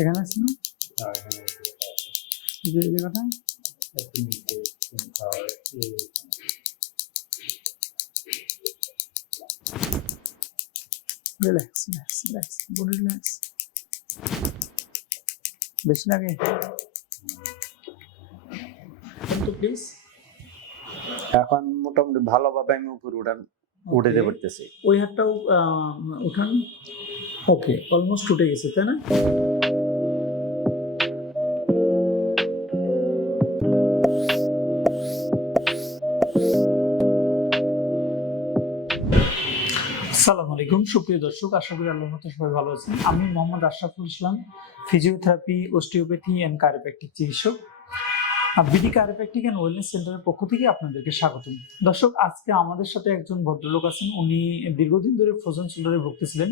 এখানে আছে না যে জায়গাটা relax relax relax body relax বেশি লাগে কিন্তু প্লিজ এখন মোটামুটি ভালোভাবে আমি উপরে উঠে পড়তেছি। ওই হাতটাও উঠান। ওকে, অলমোস্ট উঠে গেছে তাই না? আসসালামু আলাইকুম সুপ্রিয় দর্শক, আশা করি আল্লাহর মতো সবাই ভালো আছেন। আমি মোহাম্মদ আশরাফুল ইসলাম, ফিজিওথেরাপি, অস্টিওপ্যাথি অ্যান্ড কায়োপ্র্যাকটিক চিকিৎসক, বিডি কায়োপ্র্যাকটিক অ্যান্ড ওয়েলনেস সেন্টারের পক্ষ থেকে আপনাদেরকে স্বাগতম। দর্শক, আজকে আমাদের সাথে একজন ভদ্রলোক আছেন, উনি দীর্ঘদিন ধরে ফ্রোজেন শোল্ডারে ভুগতেছিলেন।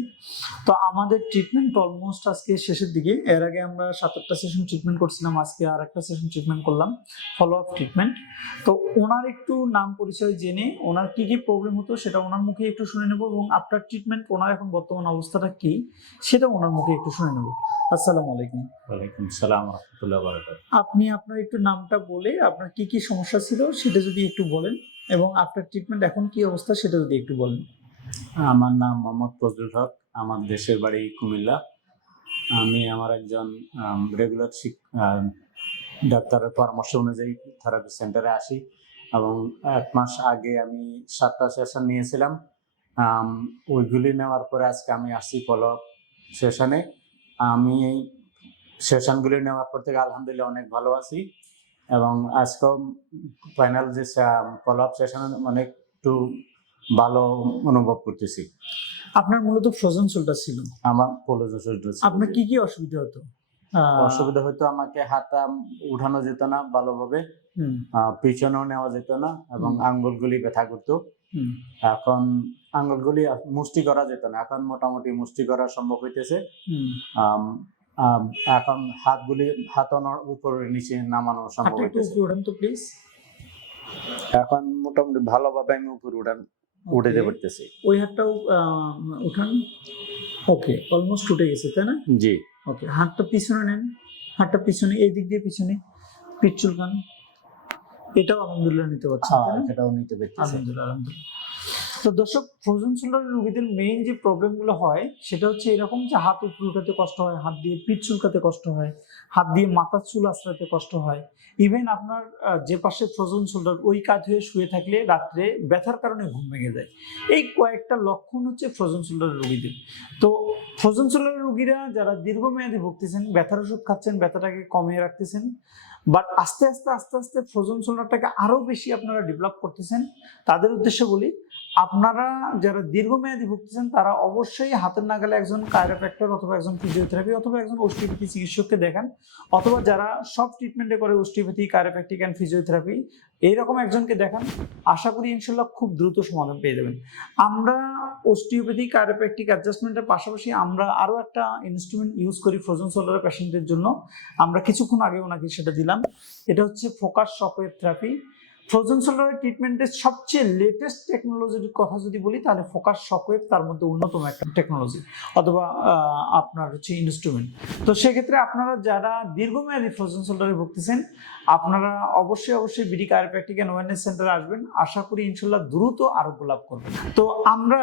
তো আমাদের ট্রিটমেন্ট অলমোস্ট আজকে শেষের দিকে। এর আগে আমরা 7-8টা সেশন ট্রিটমেন্ট করছিলাম, আজকে আর একটা সেশন ট্রিটমেন্ট করলাম, ফলো আপ ট্রিটমেন্ট। তো ওনার একটু নাম পরিচয় জেনে ওনার কি কি প্রবলেম হতো সেটা ওনার মুখে একটু শুনে নেব, এবং আফটার ট্রিটমেন্ট ওনার এখন বর্তমান অবস্থাটা কি সেটা ওনার মুখে একটু শুনে নেব। আসসালামু আলাইকুম। ওয়ালাইকুম সালাম ওয়া রাহমাতুল্লাহি ওয়া বারাকাতুহু। আপনি আপনার একটু নামটা বলে আপনার কি কি সমস্যা ছিল সেটা যদি একটু বলেন, এবং আফটার ট্রিটমেন্ট এখন কি অবস্থা সেটা যদি একটু বলেন। আমার নাম মোহাম্মদ ফজলুল হক, আমার দেশের বাড়ি কুমিল্লা। আমি আমার একজন রেগুলার ডাক্তারের পরামর্শ অনুযায়ী থেরাপি সেন্টারে আসি, এবং 1 মাস আগে আমি 7টা সেশন নিয়েছিলাম। ওইগুলি নেওয়ার পরে আজকে আমি আসছি ফলো আপ সেশনে। আমি এই সেশনগুলি নেওয়ার পর থেকে আলহামদুলিল্লাহ অনেক ভালো আছি, এবং আজকেও ফাইনাল যে ফলো আপ সেশনে অনেক একটু ভালো অনুভব করতেছি। আপনার মূলত ফ্রোজেন শোল্ডার ছিল? আমার ফ্রোজেন শোল্ডার। আপনার কি কি অসুবিধা হতো? অসুবিধা হতো, আমাকে হাতটা উঠানো যেত না ভালোভাবে, পিছনেও নেওয়া যেত না, এবং আঙ্গুলগুলি ব্যথা করতো। এখন আঙ্গুলগুলি মুষ্টি করা যেত না, এখন মোটামুটি মুষ্টি করা সম্ভব হইতেছে। এখন হাতগুলি উপরে নিচে নামানো সম্ভব হইতেছে। প্লিজ। এখন মোটামুটি ভালোভাবে আমি উপরে উঠে পড়তেছি। ওই হাতটাও উঠান। ওকে, অলমোস্ট উঠে গেছে তাই না? জি। ওকে, হাতটা পিছনে নেন, হাতটা পিছনে, এই দিক দিয়ে পিছনে, পিঠ চুলকান। এটাও আলহামদুলিল্লাহ নিতে পারছেন? এটাও নিতে পারতেছি আলহামদুলিল্লাহ আলহামদুলিল্লাহ। তো দর্শক, ফ্রোজেন শোল্ডারের রোগীদের মেইন যে প্রবলেমগুলো হয় সেটা হচ্ছে এরকম যে হাত উপরে উঠাতে কষ্ট হয়, হাত দিয়ে পিঠ চুলকাতে কষ্ট হয়, হাত দিয়ে মাথার চুল আঁচড়াতে কষ্ট হয়। ইভেন আপনার যে পাশে ফ্রোজেন শোল্ডার ওই কাত হয়ে শুয়ে থাকলে রাত্রে ব্যথার কারণে ঘুম ভেঙে যায়। এই কয়েকটা লক্ষণ হচ্ছে ফ্রোজেন শোল্ডারের রোগীদের। তো ফ্রোজেন শোল্ডারের রোগীরা যারা দীর্ঘমেয়াদী ভুগতেছেন, ব্যথার ওষুধ খাচ্ছেন, ব্যথাটাকে কমিয়ে রাখতেছেন, বাট আস্তে আস্তে আস্তে আস্তে ফ্রোজেন শোল্ডারটাকে আরো বেশি আপনারা ডেভেলপ করতেছেন, তাদের উদ্দেশ্যে বলি, আপনারা যারা দীর্ঘমেয়াদী ভুগতেছেন তারা অবশ্যই হাতের নাগালে একজন কায়োপ্র্যাক্টর অথবা একজন ফিজিওথেরাপি অথবা একজন অস্টিওপ্যাথি চিকিৎসককে দেখান, অথবা যারা সব ট্রিটমেন্টে করে অস্টিওপ্যাথি, কায়োপ্র্যাকটিক অ্যান্ড ফিজিওথেরাপি, এইরকম একজনকে দেখান। আশা করি ইনশাল্লাহ খুব দ্রুত সমাধান পেয়ে যাবেন। আমরা অস্টিওপ্যাথি, কায়োপ্র্যাকটিক অ্যাডজাস্টমেন্টের পাশাপাশি আমরা আরও একটা ইনস্ট্রুমেন্ট ইউজ করি ফ্রোজেন শোল্ডারের পেশেন্টের জন্য। আমরা কিছুক্ষণ আগে ওনাকে সেটা দিলাম। এটা হচ্ছে ফোকাস শকওয়েভ থেরাপি। ফ্রোজেন শোল্ডারের ট্রিটমেন্টের সবচেয়ে লেটেস্ট টেকনোলজির কথা যদি বলি তাহলে ফোকাস শকওয়েভ তার মধ্যে অন্যতম একটা টেকনোলজি অথবা আপনার হচ্ছে ইনস্ট্রুমেন্ট। তো সেক্ষেত্রে আপনারা যারা দীর্ঘমেয়াদী ফ্রোজেন শোল্ডারে ভুগতেছেন আপনারা অবশ্যই বিডি কায়োপ্র্যাকটিক অ্যান্ড ওয়েলনেস সেন্টারে আসবেন। আশা করি ইনশাল্লাহ দ্রুত আরোগ্য লাভ করবেন। তো আমরা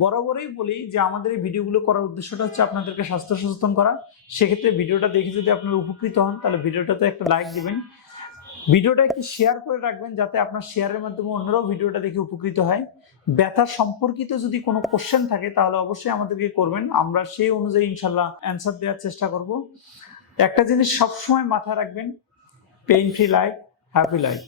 বরাবরই বলি যে আমাদের এই ভিডিওগুলো করার উদ্দেশ্যটা হচ্ছে আপনাদেরকে স্বাস্থ্য সচেতন করা। সেক্ষেত্রে ভিডিওটা দেখে যদি আপনারা উপকৃত হন তাহলে ভিডিওটাতে একটা লাইক দিবেন, ভিডিওটা একটু শেয়ার করে রাখবেন যাতে আপনার শেয়ারের মাধ্যমে অন্যরাও ভিডিওটা দেখে উপকৃত হয়। ব্যথা সম্পর্কিত যদি কোনো কোশ্চেন থাকে তাহলে অবশ্যই আমাদেরকে করবেন, আমরা সেই অনুযায়ী ইনশাল্লাহ অ্যান্সার দেওয়ার চেষ্টা করব। একটা জিনিস সবসময় মাথায় রাখবেন, pain free life, happy life.